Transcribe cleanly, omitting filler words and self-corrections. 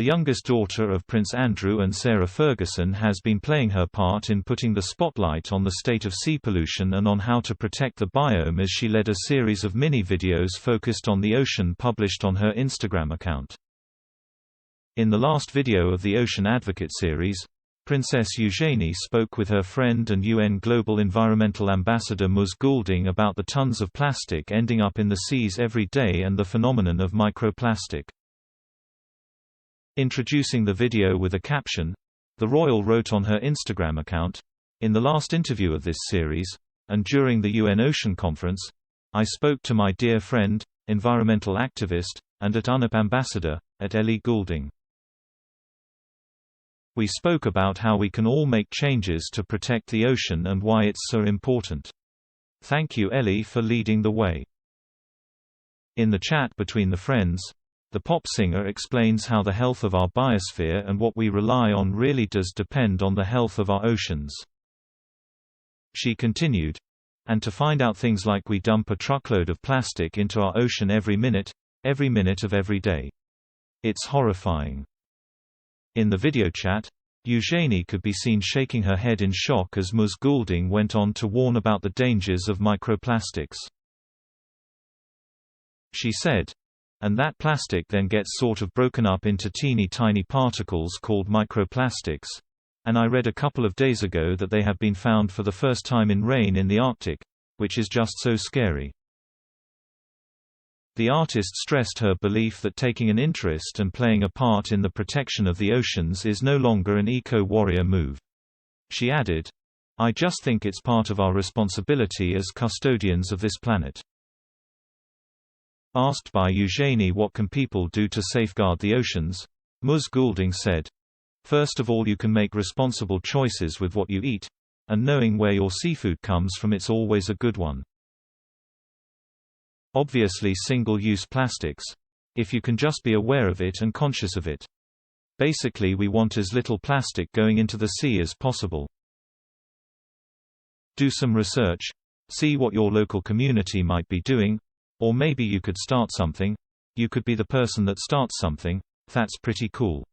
The youngest daughter of Prince Andrew and Sarah Ferguson has been playing her part in putting the spotlight on the state of sea pollution and on how to protect the biome as she led a series of mini-videos focused on the ocean published on her Instagram account. In the last video of the Ocean Advocate series, Princess Eugenie spoke with her friend and UN Global Environmental Ambassador Ms. Goulding about the tons of plastic ending up in the seas every day and the phenomenon of microplastic. Introducing the video with a caption, the royal wrote on her Instagram account, "In the last interview of this series, and during the UN Ocean Conference, I spoke to my dear friend, environmental activist, and UNEP ambassador, Ellie Goulding. We spoke about how we can all make changes to protect the ocean and why it's so important. Thank you Ellie for leading the way." In the chat between the friends, the pop singer explains how the health of our biosphere and what we rely on really does depend on the health of our oceans. She continued, "And to find out things like we dump a truckload of plastic into our ocean every minute of every day. It's horrifying." In the video chat, Eugenie could be seen shaking her head in shock as Ms. Goulding went on to warn about the dangers of microplastics. She said, "And that plastic then gets sort of broken up into teeny tiny particles called microplastics. And I read a couple of days ago that they have been found for the first time in rain in the Arctic, which is just so scary." The artist stressed her belief that taking an interest and playing a part in the protection of the oceans is no longer an eco-warrior move. She added, "I just think it's part of our responsibility as custodians of this planet." Asked by Eugenie what can people do to safeguard the oceans, Ms. Goulding said, "First of all you can make responsible choices with what you eat, and knowing where your seafood comes from it's always a good one. Obviously single-use plastics. If you can just be aware of it and conscious of it. Basically we want as little plastic going into the sea as possible. Do some research, see what your local community might be doing, or maybe you could start something. You could be the person that starts something. That's pretty cool."